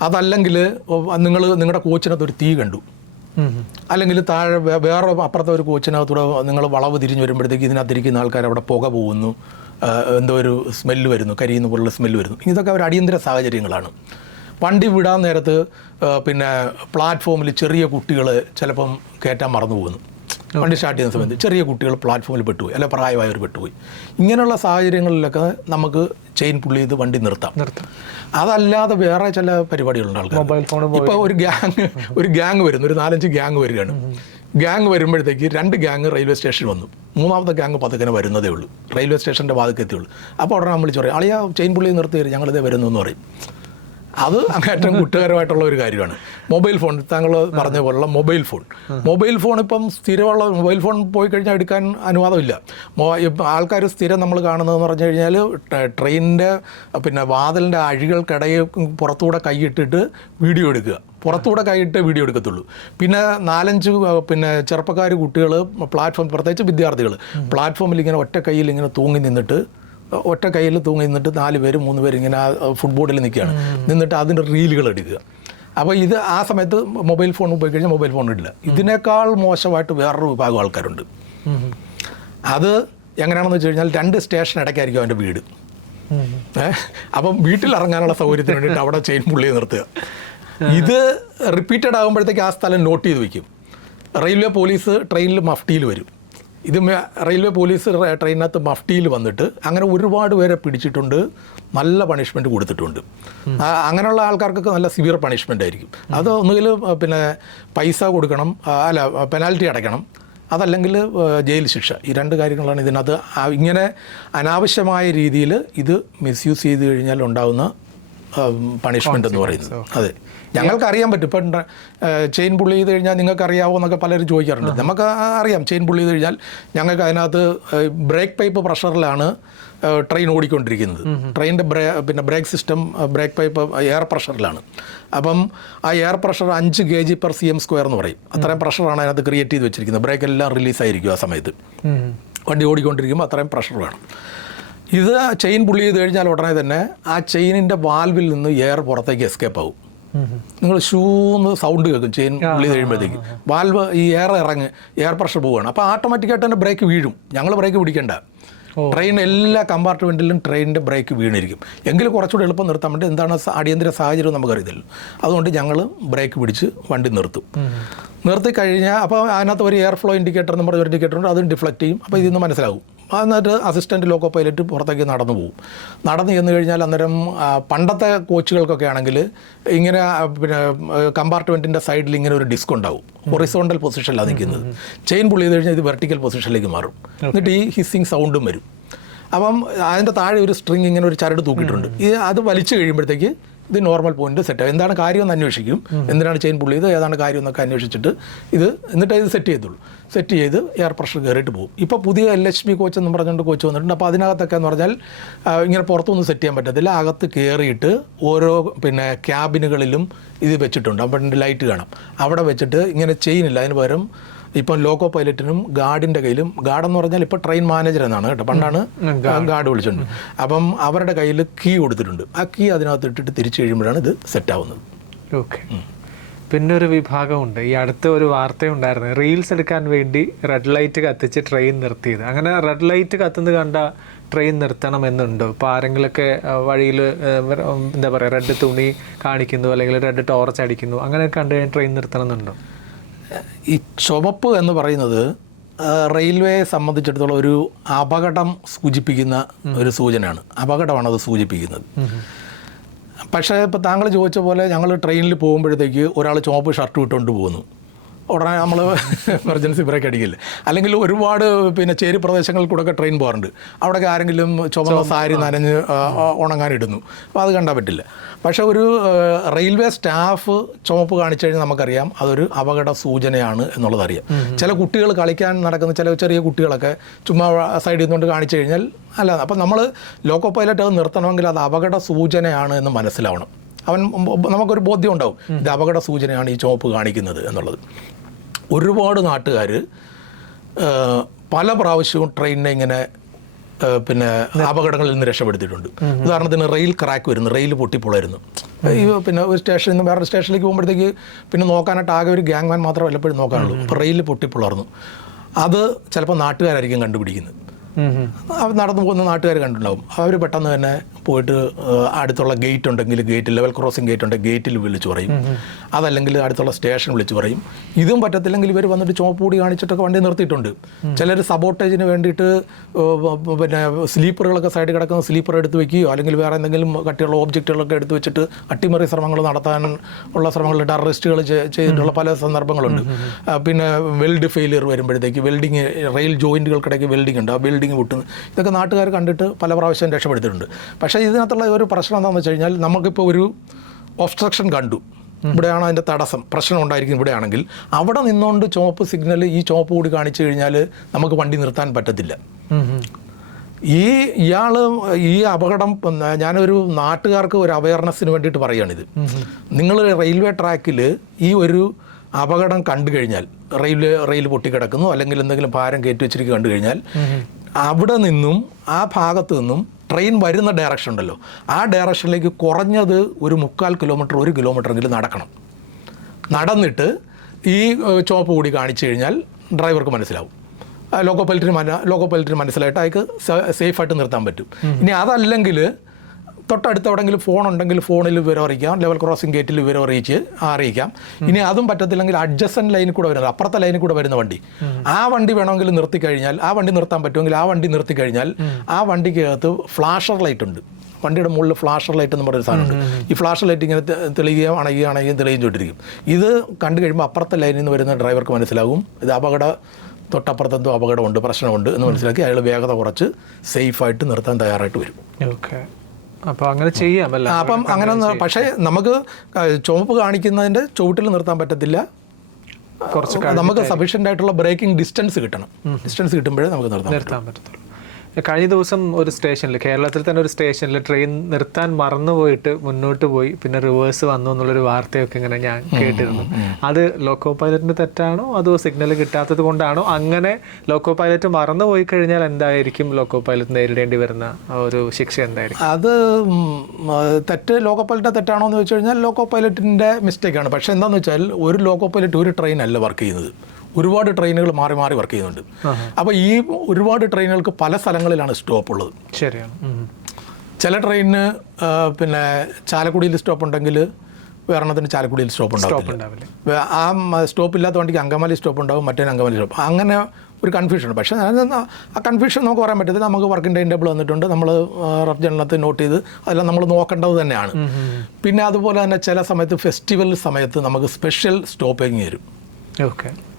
അതല്ലെങ്കിൽ നിങ്ങളുടെ കോച്ചിനകത്ത് ഒരു തീ കണ്ടു, അല്ലെങ്കിൽ താഴെ വേറെ അപ്പുറത്തെ ഒരു കോച്ചിനകത്തൂടെ നിങ്ങൾ വളവ് തിരിഞ്ഞ് വരുമ്പോഴത്തേക്ക് ഇതിനകത്തിരിക്കുന്ന ആൾക്കാർ അവിടെ പുക പോകുന്നു, എന്തോ ഒരു സ്മെല്ല് വരുന്നു, കരിയുന്ന പോലുള്ള സ്മെല്ല് വരുന്നു. ഇതൊക്കെ ഒരു അടിയന്തര സാഹചര്യങ്ങളാണ്. വണ്ടി വിടാൻ നേരത്ത് പിന്നെ പ്ലാറ്റ്ഫോമിൽ ചെറിയ കുട്ടികൾ ചിലപ്പം കയറ്റാൻ മറന്നു പോകുന്നു. വണ്ടി സ്റ്റാർട്ട് ചെയ്യുന്ന സമയത്ത് ചെറിയ കുട്ടികൾ പ്ലാറ്റ്ഫോമിൽ പെട്ടുപോയി, അല്ലെ പ്രായമായവർ പെട്ടുപോയി. ഇങ്ങനെയുള്ള സാഹചര്യങ്ങളിലൊക്കെ നമുക്ക് ചെയിൻ പുള്ളി ചെയ്ത് വണ്ടി നിർത്താം. അതല്ലാതെ വേറെ ചില പരിപാടികളുണ്ട് ആൾക്കാർ. ഇപ്പോൾ ഒരു ഗ്യാങ് വരുന്നു, ഒരു 4-5 ഗ്യാങ് വരികയാണ്. ഗ്യാങ് വരുമ്പോഴത്തേക്ക് 2 ഗ്യാങ് റെയിൽവേ സ്റ്റേഷനിൽ വന്നു, 3ാമത്തെ ഗ്യാങ് പതുക്കെ വരുന്നതേ ഉള്ളൂ, റെയിൽവേ സ്റ്റേഷൻ്റെ വാതിൽക്ക് എത്തിയുള്ളൂ. അപ്പോൾ ഉടനെ നമ്മൾ വിളിച്ചു പറയും, അളിയാ ചെയിൻ പുള്ളി നിർത്തി തരും, ഞങ്ങളിതേ വരുന്നു എന്ന് പറയും. അത് അങ്ങേറ്റം കുറ്റകരമായിട്ടുള്ള ഒരു കാര്യമാണ്. മൊബൈൽ ഫോൺ, താങ്കൾ പറഞ്ഞ പോലുള്ള മൊബൈൽ ഫോൺ ഇപ്പം സ്ഥിരമുള്ള മൊബൈൽ ഫോൺ പോയി കഴിഞ്ഞാൽ എടുക്കാൻ അനുവാദമില്ല. ആൾക്കാർ സ്ഥിരം നമ്മൾ കാണുന്നതെന്ന് പറഞ്ഞു കഴിഞ്ഞാൽ ട്രെയിനിൻ്റെ പിന്നെ വാതിലിൻ്റെ അഴികൾക്കിടയിൽ പുറത്തുകൂടെ കൈയിട്ടിട്ട് വീഡിയോ എടുക്കുക, പുറത്തുകൂടെ കൈയിട്ട് വീഡിയോ എടുക്കത്തുള്ളൂ. പിന്നെ 4-5 പിന്നെ ചെറുപ്പക്കാർ കുട്ടികൾ പ്ലാറ്റ്ഫോം, പ്രത്യേകിച്ച് വിദ്യാർത്ഥികൾ പ്ലാറ്റ്ഫോമിൽ ഇങ്ങനെ ഒറ്റ കൈയിൽ ഇങ്ങനെ തൂങ്ങി നിന്നിട്ട് 4 പേര് 3 പേര് ഇങ്ങനെ ഫുട്ബോളിൽ നിന്നിട്ട് അതിൻ്റെ റീലുകൾ എടുക്കുക. അപ്പോൾ ഇത് ആ സമയത്ത് മൊബൈൽ ഫോൺ ഉപയോഗിച്ച് കഴിഞ്ഞാൽ മൊബൈൽ ഫോൺ ഇടില്ല. ഇതിനേക്കാൾ മോശമായിട്ട് വേറൊരു വിഭാഗം ആൾക്കാരുണ്ട്. അത് എങ്ങനെയാണെന്ന് വെച്ച് കഴിഞ്ഞാൽ 2 സ്റ്റേഷൻ ഇടയ്ക്കായിരിക്കും അവൻ്റെ വീട്. അപ്പം വീട്ടിലിറങ്ങാനുള്ള സൗകര്യത്തിന് വേണ്ടിയിട്ട് അവിടെ ചെയിൻ പുള്ളി നിർത്തുക. ഇത് റിപ്പീറ്റഡ് ആകുമ്പോഴത്തേക്ക് ആ സ്ഥലം നോട്ട് ചെയ്ത് വയ്ക്കും. റെയിൽവേ പോലീസ് ട്രെയിനിൽ മഫ്റ്റിയിൽ വരും. ഇത് റെയിൽവേ പോലീസ് ട്രെയിനകത്ത് മഫ്റ്റിയിൽ വന്നിട്ട് അങ്ങനെ ഒരുപാട് പേരെ പിടിച്ചിട്ടുണ്ട്, നല്ല പണിഷ്മെൻറ്റ് കൊടുത്തിട്ടുണ്ട്. അങ്ങനെയുള്ള ആൾക്കാർക്കൊക്കെ നല്ല സിവിയർ പണിഷ്മെൻ്റ് ആയിരിക്കും. അത് ഒന്നുകിൽ പിന്നെ പൈസ കൊടുക്കണം, അല്ല പെനാൽറ്റി അടയ്ക്കണം, അതല്ലെങ്കിൽ ജയിൽ ശിക്ഷ. ഈ 2 കാര്യങ്ങളാണ് ഇതിനകത്ത്. ഇങ്ങനെ അനാവശ്യമായ രീതിയിൽ ഇത് മിസ്യൂസ് ചെയ്ത് കഴിഞ്ഞാൽ ഉണ്ടാകുന്ന പണിഷ്മെൻ്റ് എന്ന് പറയുന്നത്. അതെ, ഞങ്ങൾക്ക് അറിയാൻ പറ്റും. ഇപ്പം ചെയിൻ പുള്ളി ചെയ്ത് കഴിഞ്ഞാൽ നിങ്ങൾക്ക് അറിയാവോ എന്നൊക്കെ പലരും ചോദിക്കാറുണ്ട്. നമുക്ക് അറിയാം, ചെയിൻ പുള്ളി ചെയ്ത് കഴിഞ്ഞാൽ ഞങ്ങൾക്ക് അതിനകത്ത് ബ്രേക്ക് പൈപ്പ് പ്രഷറിലാണ് ട്രെയിൻ ഓടിക്കൊണ്ടിരിക്കുന്നത്. ട്രെയിനിൻ്റെ പിന്നെ brake system, brake pipe air പ്രഷറിലാണ്. അപ്പം ആ എയർ പ്രഷർ 5 kg/cm² എന്ന് പറയും. അത്രയും പ്രഷറാണ് അതിനകത്ത് ക്രിയേറ്റ് ചെയ്ത് വെച്ചിരിക്കുന്നത്. ബ്രേക്ക് എല്ലാം റിലീസായിരിക്കും ആ സമയത്ത്. വണ്ടി ഓടിക്കൊണ്ടിരിക്കുമ്പോൾ അത്രയും പ്രഷർ വേണം. ഇത് ചെയിൻ പുള്ളി ചെയ്ത് കഴിഞ്ഞാൽ ഉടനെ തന്നെ ആ ചെയിനിൻ്റെ വാൽവിൽ നിന്ന് എയർ പുറത്തേക്ക് എസ്കേപ്പ് ആവും. നിങ്ങൾ ഷൂന്ന് സൗണ്ട് കേൾക്കും ചെയിൻ പുള്ളി കഴിയുമ്പോഴത്തേക്ക്. വാൽവ് ഈ എയർ പ്രഷർ പോവുകയാണ്. അപ്പോൾ ഓട്ടോമാറ്റിക്കായിട്ട് തന്നെ ബ്രേക്ക് വീഴും. ഞങ്ങൾ ബ്രേക്ക് പിടിക്കേണ്ട. ട്രെയിൻ എല്ലാ കമ്പാർട്ട്മെൻറ്റിലും ട്രെയിനിൻ്റെ ബ്രേക്ക് വീണിരിക്കും. എങ്കിലും കുറച്ചുകൂടി എളുപ്പം നിർത്താൻ വേണ്ടി എന്താണ് അടിയന്തര സാഹചര്യം നമുക്കറിയത്തില്ല. അതുകൊണ്ട് ഞങ്ങൾ ബ്രേക്ക് പിടിച്ച് വണ്ടി നിർത്തി കഴിഞ്ഞാൽ അപ്പോൾ അതിനകത്ത് ഒരു എയർ ഫ്ലോ ഇൻഡിക്കേറ്റർ എന്ന് പറഞ്ഞ ഒരു ഇൻഡിക്കേറ്റർ ഉണ്ട്, അതും ഡിഫ്ലക്റ്റ് ചെയ്യും. അപ്പോൾ ഇതിൽ നിന്ന് മനസ്സിലാവും. എന്നിട്ട് അസിസ്റ്റൻറ്റ് ലോക്കോ പൈലറ്റ് പുറത്തേക്ക് നടന്നു ചെന്ന് കഴിഞ്ഞാൽ അന്നേരം പണ്ടത്തെ കോച്ചുകൾക്കൊക്കെ ആണെങ്കിൽ ഇങ്ങനെ പിന്നെ കമ്പാർട്ട്മെൻറ്റിൻ്റെ സൈഡിൽ ഇങ്ങനെ ഒരു ഡിസ്ക് ഉണ്ടാവും, ഹൊറിസോണ്ടൽ പൊസിഷനിലാണ് നിൽക്കുന്നത്. ചെയിൻ പുള്ളി ചെയ്ത് കഴിഞ്ഞാൽ ഇത് വെർട്ടിക്കൽ പൊസിഷനിലേക്ക് മാറും. എന്നിട്ട് ഈ ഹിസ്സിങ് സൗണ്ടും വരും. അപ്പം അതിൻ്റെ താഴെ ഒരു സ്ട്രിങ് ഇങ്ങനെ ഒരു ചരട് തൂക്കിയിട്ടുണ്ട്. അത് വലിച്ചു കഴിയുമ്പോഴത്തേക്ക് ഇത് നോർമൽ പോയിന്റ് സെറ്റ്. എന്താണ് കാര്യം എന്ന് അന്വേഷിക്കും, എന്തിനാണ് ചെയിൻ പുള്ളി ചെയ്ത്, ഏതാണ് കാര്യം എന്നൊക്കെ അന്വേഷിച്ചിട്ട് എന്നിട്ട് ഇത് സെറ്റ് ചെയ്ത് എയർ പ്രഷർ കയറിയിട്ട് പോകും. ഇപ്പോൾ പുതിയ LHB കോച്ച് എന്ന് പറഞ്ഞുകൊണ്ട് കോച്ച് വന്നിട്ടുണ്ട്. അപ്പോൾ അതിനകത്തൊക്കെ എന്ന് പറഞ്ഞാൽ ഇങ്ങനെ പുറത്തൊന്നും സെറ്റ് ചെയ്യാൻ പറ്റത്തില്ല. അകത്ത് കയറിയിട്ട് ഓരോ പിന്നെ ക്യാബിനുകളിലും ഇത് വെച്ചിട്ടുണ്ട്. അപ്പം ലൈറ്റ് കാണാം. അവിടെ വെച്ചിട്ട് ഇങ്ങനെ ചെയിനില്ല, അതിന് പകരം ഇപ്പം ലോക്കോ പൈലറ്റിനും ഗാർഡിൻ്റെ കയ്യിലും, ഗാർഡെന്ന് പറഞ്ഞാൽ ഇപ്പോൾ ട്രെയിൻ മാനേജർ എന്നാണ് കേട്ടോ, പണ്ടാണ് ഗാർഡ് വിളിച്ചിട്ടുണ്ട്. അപ്പം അവരുടെ കയ്യിൽ കീ കൊടുത്തിട്ടുണ്ട്. ആ കീ അതിനകത്ത് ഇട്ടിട്ട് തിരിച്ചു കഴിയുമ്പോഴാണ് ഇത് സെറ്റാവുന്നത്. ഓക്കെ. പിന്നെ ഒരു വിഭാഗമുണ്ട്, ഈ അടുത്ത ഒരു വാർത്തയുണ്ടായിരുന്നു, റീൽസ് എടുക്കാൻ വേണ്ടി റെഡ് ലൈറ്റ് കത്തിച്ച് ട്രെയിൻ നിർത്തിയത്. അങ്ങനെ റെഡ് ലൈറ്റ് കത്തുന്നത് കണ്ട ട്രെയിൻ നിർത്തണമെന്നുണ്ടോ? ഇപ്പോൾ ആരെങ്കിലുമൊക്കെ വഴിയിൽ എന്താ പറയുക, റെഡ് തുണി കാണിക്കുന്നു അല്ലെങ്കിൽ റെഡ് ടോർച്ച് അടിക്കുന്നു, അങ്ങനെ കണ്ടു കഴിഞ്ഞാൽ ട്രെയിൻ നിർത്തണമെന്നുണ്ടോ? ഈ ചുവപ്പ് എന്ന് പറയുന്നത് റെയിൽവേയെ സംബന്ധിച്ചിടത്തോളം ഒരു അപകടം സൂചിപ്പിക്കുന്ന ഒരു സൂചനയാണ്. അപകടമാണ് അത് സൂചിപ്പിക്കുന്നത്. പക്ഷേ ഇപ്പോൾ താങ്കൾ ചോദിച്ച പോലെ ഞങ്ങൾ ട്രെയിനിൽ പോകുമ്പോഴത്തേക്ക് ഒരാൾ ചുവപ്പ് ഷർട്ട് ഇട്ടുകൊണ്ട് പോകുന്നു, ഉടനെ നമ്മൾ എമർജൻസി ബ്രേക്ക് അടിക്കില്ല. അല്ലെങ്കിൽ ഒരുപാട് പിന്നെ ചേരി പ്രദേശങ്ങളിൽ കൂടെയൊക്കെ ട്രെയിൻ പോകാറുണ്ട്. അവിടെയൊക്കെ ആരെങ്കിലും ചുവന്ന സാരി നനഞ്ഞ് ഉണങ്ങാനിടുന്നു, അപ്പോൾ അത് കണ്ടാൽ പറ്റില്ല. പക്ഷേ ഒരു റെയിൽവേ സ്റ്റാഫ് ചുവപ്പ് കാണിച്ചു കഴിഞ്ഞാൽ നമുക്കറിയാം അതൊരു അപകട സൂചനയാണ് എന്നുള്ളതറിയാം. ചില കുട്ടികൾ കളിക്കാൻ നടക്കുന്ന ചില ചെറിയ കുട്ടികളൊക്കെ ചുമ്മാ സൈഡിൽ നിന്നുകൊണ്ട് കാണിച്ചു കഴിഞ്ഞാൽ അല്ല, അപ്പം നമ്മൾ ലോക്കോ പൈലറ്റ് അത് നിർത്തണമെങ്കിൽ അത് അപകട സൂചനയാണ് എന്ന് മനസ്സിലാവണം. നമുക്കൊരു ബോധ്യം ഉണ്ടാവും ഇത് അപകട സൂചനയാണ് ഈ ചുവപ്പ് കാണിക്കുന്നത് എന്നുള്ളത്. ഒരുപാട് നാട്ടുകാർ പല പ്രാവശ്യവും ട്രെയിനിനെ ഇങ്ങനെ പിന്നെ അപകടങ്ങളിൽ നിന്ന് രക്ഷപ്പെടുത്തിയിട്ടുണ്ട്. ഉദാഹരണത്തിന് റെയിൽ ക്രാക്ക് വരുന്നു, റെയിൽ പൊട്ടിപ്പൊളരുന്നു. ഈ പിന്നെ ഒരു സ്റ്റേഷനിൽ നിന്ന് വേറെ സ്റ്റേഷനിലേക്ക് പോകുമ്പോഴത്തേക്ക് പിന്നെ നോക്കാനായിട്ട് ആകെ ഒരു ഗ്യാങ്മാൻ മാത്രമേ എപ്പോഴും നോക്കാനുള്ളൂ. ഇപ്പോൾ റെയിൽ പൊട്ടിപ്പൊളർന്നു, അത് ചിലപ്പോൾ നാട്ടുകാരായിരിക്കും കണ്ടുപിടിക്കുന്നത്. നടന്നു പോകുന്ന നാട്ടുകാർ കണ്ടിട്ടുണ്ടാവും. അവർ പെട്ടെന്ന് തന്നെ പോയിട്ട് അടുത്തുള്ള ഗേറ്റ് ഉണ്ടെങ്കിൽ ഗേറ്റ്, ലെവൽ ക്രോസിംഗ് ഗേറ്റ് ഉണ്ടെങ്കിൽ ഗേറ്റിൽ വിളിച്ചു പറയും. അതല്ലെങ്കിൽ അടുത്തുള്ള സ്റ്റേഷൻ വിളിച്ചു പറയും. ഇതും പറ്റത്തില്ലെങ്കിൽ ഇവർ വന്നിട്ട് ചുവപ്പ് കൂടി കാണിച്ചിട്ടൊക്കെ വണ്ടി നിർത്തിയിട്ടുണ്ട്. ചിലർ സബോട്ടേജിന് വേണ്ടിയിട്ട് പിന്നെ സ്ലീപ്പറുകളൊക്കെ സൈഡിൽ കിടക്കുന്ന സ്ലീപ്പർ എടുത്ത് വയ്ക്കുകയോ അല്ലെങ്കിൽ വേറെ എന്തെങ്കിലും കട്ടിയുള്ള ഓബ്ജക്റ്റുകളൊക്കെ എടുത്ത് വെച്ചിട്ട് അട്ടിമറി ശ്രമങ്ങൾ നടത്താൻ ഉള്ള ശ്രമങ്ങൾ ടെററിസ്റ്റുകൾ ചെയ്തിട്ടുള്ള പല സന്ദർഭങ്ങളുണ്ട്. പിന്നെ വെൽഡ് ഫെയിലിയർ വരുമ്പോഴത്തേക്ക് വെൽഡിങ്, റെയിൽ ജോയിൻറ്റുകൾക്കിടയ്ക്ക് വെൽഡിങ് ഉണ്ട്, ആ വെൽഡിങ് പൊട്ടുന്നു. ഇതൊക്കെ നാട്ടുകാർ കണ്ടിട്ട് പല പ്രാവശ്യം രക്ഷപ്പെടുത്തിയിട്ടുണ്ട്. പക്ഷേ ഇതിനകത്തുള്ള ഒരു പ്രശ്നം എന്താണെന്ന് വെച്ച് കഴിഞ്ഞാൽ നമുക്കിപ്പോൾ ഒരു ഒബ്സ്ട്രക്ഷൻ കണ്ടു, ഇവിടെയാണ് അതിൻ്റെ തടസ്സം, പ്രശ്നം ഉണ്ടായിരിക്കും ഇവിടെയാണെങ്കിൽ അവിടെ നിന്നുകൊണ്ട് ചുവപ്പ് സിഗ്നൽ ഈ ചുവപ്പ് കൂടി കാണിച്ചു കഴിഞ്ഞാൽ നമുക്ക് വണ്ടി നിർത്താൻ പറ്റത്തില്ല. ഇയാൾ ഈ അപകടം, ഞാനൊരു നാട്ടുകാർക്ക് ഒരു അവയർനെസ്സിന് വേണ്ടിയിട്ട് പറയുകയാണിത്. നിങ്ങൾ റെയിൽവേ ട്രാക്കിൽ ഈ ഒരു അപകടം കണ്ടു കഴിഞ്ഞാൽ, റെയിൽ പൊട്ടിക്കിടക്കുന്നു അല്ലെങ്കിൽ എന്തെങ്കിലും ഭാരം കയറ്റി വെച്ചിരിക്കുക കണ്ടു കഴിഞ്ഞാൽ അവിടെ നിന്നും ആ ഭാഗത്തു നിന്നും ട്രെയിൻ വരുന്ന ഡയറക്ഷൻ ഉണ്ടല്ലോ, ആ ഡയറക്ഷനിലേക്ക് കുറഞ്ഞത് ഒരു 3/4 കിലോമീറ്റർ 1 കിലോമീറ്ററെങ്കിലും നടക്കണം. നടന്നിട്ട് ഈ ചുവപ്പ് കൂടി കാണിച്ചു കഴിഞ്ഞാൽ ഡ്രൈവർക്ക് മനസ്സിലാവും, ലോക്കോ പൈലറ്റിന് മനസ്സിലായിട്ട് അയാൾക്ക് സേഫായിട്ട് നിർത്താൻ പറ്റും. ഇനി അതല്ലെങ്കിൽ തൊട്ടടുത്ത് എവിടെയെങ്കിലും ഫോൺ ഉണ്ടെങ്കിൽ ഫോണിൽ വിവരം അറിയിക്കാം, ലെവൽ ക്രോസിംഗ് ഗേറ്റിൽ വിവരം അറിയിക്കാം. ഇനി അതും പറ്റത്തില്ലെങ്കിൽ അഡ്ജസൻറ്റ് ലൈനിൽ കൂടെ വരുന്നത്, അപ്പുറത്തെ ലൈനിൽ കൂടെ വരുന്ന വണ്ടി, ആ വണ്ടി വേണമെങ്കിൽ നിർത്തിക്കഴിഞ്ഞാൽ, ആ വണ്ടി നിർത്താൻ പറ്റുമെങ്കിൽ ആ വണ്ടി നിർത്തിക്കഴിഞ്ഞാൽ ആ വണ്ടിക്കകത്ത് ഫ്ലാഷർ ലൈറ്റ് ഉണ്ട്. വണ്ടിയുടെ മുകളിൽ ഫ്ലാഷർ ലൈറ്റ് എന്ന് പറയുന്ന സാധനമുണ്ട്. ഈ ഫ്ലാഷർ ലൈറ്റ് ഇങ്ങനെ തെളിയുകയും അണയുകയും തെളിയിച്ചുകൊണ്ടിരിക്കും. ഇത് കണ്ടു കഴിയുമ്പോൾ അപ്പുറത്തെ ലൈനിൽ നിന്ന് വരുന്ന ഡ്രൈവർക്ക് മനസ്സിലാകും ഇത് തൊട്ടപ്പുറത്തെന്തോ അപകടമുണ്ട്, പ്രശ്നമുണ്ട് എന്ന് മനസ്സിലാക്കി അയാൾ വേഗത കുറച്ച് സേഫായിട്ട് നിർത്താൻ തയ്യാറായിട്ട് വരും. ഓക്കെ, അപ്പോൾ അങ്ങനെ ചെയ്യാമല്ല. അപ്പം അങ്ങനെ, പക്ഷേ നമുക്ക് ചുവപ്പ് കാണിക്കുന്നതിൻ്റെ ചുവട്ടിൽ നിർത്താൻ പറ്റത്തില്ല. നമുക്ക് സഫീഷ്യൻ്റ് ആയിട്ടുള്ള ബ്രേക്കിംഗ് ഡിസ്റ്റൻസ് കിട്ടണം. ഡിസ്റ്റൻസ് കിട്ടുമ്പോഴേ നമുക്ക് നിർത്താൻ പറ്റത്തുള്ളൂ. കഴിഞ്ഞ ദിവസം ഒരു സ്റ്റേഷനിൽ, കേരളത്തിൽ തന്നെ ഒരു സ്റ്റേഷനിൽ ട്രെയിൻ നിർത്താൻ മറന്നുപോയിട്ട് മുന്നോട്ട് പോയി പിന്നെ റിവേഴ്സ് വന്നു എന്നുള്ളൊരു വാർത്തയൊക്കെ ഇങ്ങനെ ഞാൻ കേട്ടിരുന്നു. അത് ലോക്കോ പൈലറ്റിൻ്റെ തെറ്റാണോ അതോ സിഗ്നൽ കിട്ടാത്തത് കൊണ്ടാണോ? അങ്ങനെ ലോക്കോ പൈലറ്റ് മറന്നു പോയി കഴിഞ്ഞാൽ എന്തായിരിക്കും ലോക്കോ പൈലറ്റ് നേരിടേണ്ടി വരുന്ന ഒരു ശിക്ഷ എന്തായിരിക്കും? അത് തെറ്റ് ലോക്കോ പൈലറ്റ് തെറ്റാണോ എന്ന് വെച്ച് കഴിഞ്ഞാൽ ലോക്കോ പൈലറ്റിൻ്റെ മിസ്റ്റേക്കാണ്. പക്ഷേ എന്താണെന്ന് വെച്ചാൽ ഒരു ലോക്കോ പൈലറ്റ് ഒരു ട്രെയിൻ അല്ല വർക്ക് ചെയ്യുന്നത്, ഒരുപാട് ട്രെയിനുകൾ മാറി മാറി വർക്ക് ചെയ്യുന്നുണ്ട്. അപ്പോൾ ഈ ഒരുപാട് ട്രെയിനുകൾക്ക് പല സ്ഥലങ്ങളിലാണ് സ്റ്റോപ്പ് ഉള്ളത്. ശരിയാണ്. ചില ട്രെയിനിന് പിന്നെ ചാലക്കുടിയിൽ സ്റ്റോപ്പ് ഉണ്ടെങ്കിൽ വേറെണ്ണത്തിന് ചാലക്കുടിയിൽ സ്റ്റോപ്പ് ഉണ്ടാവില്ല. ആ സ്റ്റോപ്പ് ഇല്ലാത്ത വണ്ടിക്ക് അങ്കമാലി സ്റ്റോപ്പ് ഉണ്ടാവും, മറ്റേ അങ്കമാലി സ്റ്റോപ്പ്. അങ്ങനെ ഒരു കൺഫ്യൂഷൻ. പക്ഷേ ആ കൺഫ്യൂഷൻ നമുക്ക് പറയാൻ പറ്റത്തില്ല. നമുക്ക് വർക്കിംഗ് ടൈം ടേബിൾ വന്നിട്ടുണ്ട്, നമ്മൾ റഫ് ജേണലത്തിൽ നോട്ട് ചെയ്ത് അതെല്ലാം നമ്മൾ നോക്കേണ്ടത് തന്നെയാണ്. പിന്നെ അതുപോലെ തന്നെ ചില സമയത്ത് ഫെസ്റ്റിവൽ സമയത്ത് നമുക്ക് സ്പെഷ്യൽ സ്റ്റോപ്പിങ് വരും.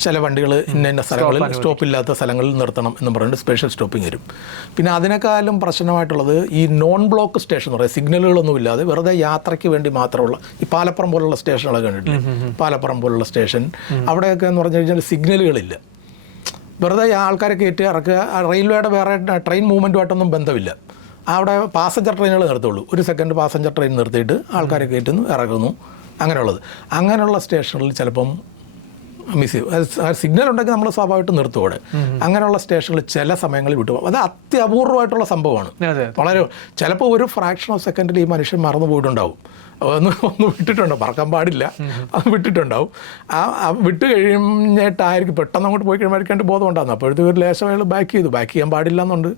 ചില വണ്ടികൾ ഇന്ന സ്ഥലങ്ങളിൽ സ്റ്റോപ്പില്ലാത്ത സ്ഥലങ്ങളിൽ നിർത്തണം എന്ന് പറഞ്ഞിട്ട് സ്പെഷ്യൽ സ്റ്റോപ്പിംഗ് വരും. പിന്നെ അതിനേക്കാളും പ്രശ്നമായിട്ടുള്ളത് ഈ നോൺ ബ്ലോക്ക് സ്റ്റേഷൻ എന്ന് പറയുന്നത് സിഗ്നലുകളൊന്നും ഇല്ലാതെ വെറുതെ യാത്രയ്ക്ക് വേണ്ടി മാത്രമുള്ള ഈ പാലപ്പുറം പോലുള്ള സ്റ്റേഷനുകളൊക്കെ കണ്ടിട്ടില്ലേ? പാലപ്പുറം പോലുള്ള സ്റ്റേഷൻ, അവിടെയൊക്കെ എന്ന് പറഞ്ഞു കഴിഞ്ഞാൽ സിഗ്നലുകളില്ല, വെറുതെ ആൾക്കാരെ കയറ്റി ഇറക്കുക. റെയിൽവേയുടെ വേറെ ട്രെയിൻ മൂവ്മെൻറ്റുമായിട്ടൊന്നും ബന്ധമില്ല. അവിടെ പാസഞ്ചർ ട്രെയിനുകൾ നിർത്തുള്ളൂ. 1 സെക്കൻഡ് പാസഞ്ചർ ട്രെയിൻ നിർത്തിയിട്ട് ആൾക്കാരെ കയറ്റുന്നു, ഇറക്കുന്നു, അങ്ങനെയുള്ള സ്റ്റേഷനുകളിൽ ചിലപ്പം മിസ് ചെയ്യും. സിഗ്നൽ ഉണ്ടെങ്കിൽ നമ്മൾ സ്വാഭാവികമായിട്ട് നിർത്തും അവിടെ. അങ്ങനെയുള്ള സ്റ്റേഷനുകൾ ചില സമയങ്ങളിൽ വിട്ടുപോകും. അത് അത്യപൂർവമായിട്ടുള്ള സംഭവമാണ്. വളരെ ചിലപ്പോൾ ഒരു ഫ്രാക്ഷൻ ഓഫ് സെക്കൻഡിൽ ഈ മനുഷ്യൻ മറന്നു പോയിട്ടുണ്ടാവും, ഒന്ന് വിട്ടിട്ടുണ്ടാവും, പറക്കാൻ പാടില്ല, അത് വിട്ടിട്ടുണ്ടാവും. വിട്ട് കഴിഞ്ഞിട്ടായിരിക്കും പെട്ടെന്ന് അങ്ങോട്ട് പോയി കഴിയുമ്പോഴേക്കാണ്ട് ബോധം ഉണ്ടാകുന്നത്. അപ്പോഴത്തെ ഒരു ലേശം അയാൾ ബാക്ക് ചെയ്യാൻ പാടില്ല എന്നുണ്ട്.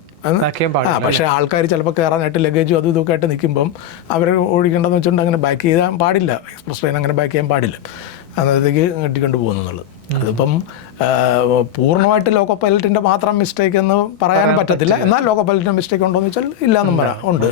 പക്ഷേ ആൾക്കാർ ചിലപ്പോൾ കയറാനായിട്ട് ലഗേജും അതും ഇതൊക്കെ ആയിട്ട് നിൽക്കുമ്പം അവർ ഓടിക്കേണ്ടതെന്ന് വെച്ചുകൊണ്ട് അങ്ങനെ ബാക്ക് ചെയ്യാൻ പാടില്ല. എക്സ്പ്രസ് ട്രെയിൻ അങ്ങനെ ബാക്ക് ചെയ്യാൻ പാടില്ല. അന്നത്തേക്ക് കെട്ടിക്കൊണ്ട് പോകുന്നു എന്നുള്ളത്. അതിപ്പം പൂർണ്ണമായിട്ട് ലോക്കോ പൈലറ്റിൻ്റെ മാത്രം മിസ്റ്റേക്ക് എന്ന് പറയാനും പറ്റത്തില്ല. എന്നാൽ ലോക്കോ പൈലറ്റിൻ്റെ മിസ്റ്റേക്ക് ഉണ്ടോ എന്ന് വെച്ചാൽ ഇല്ലയെന്നും പറയാം, ഉണ്ട്.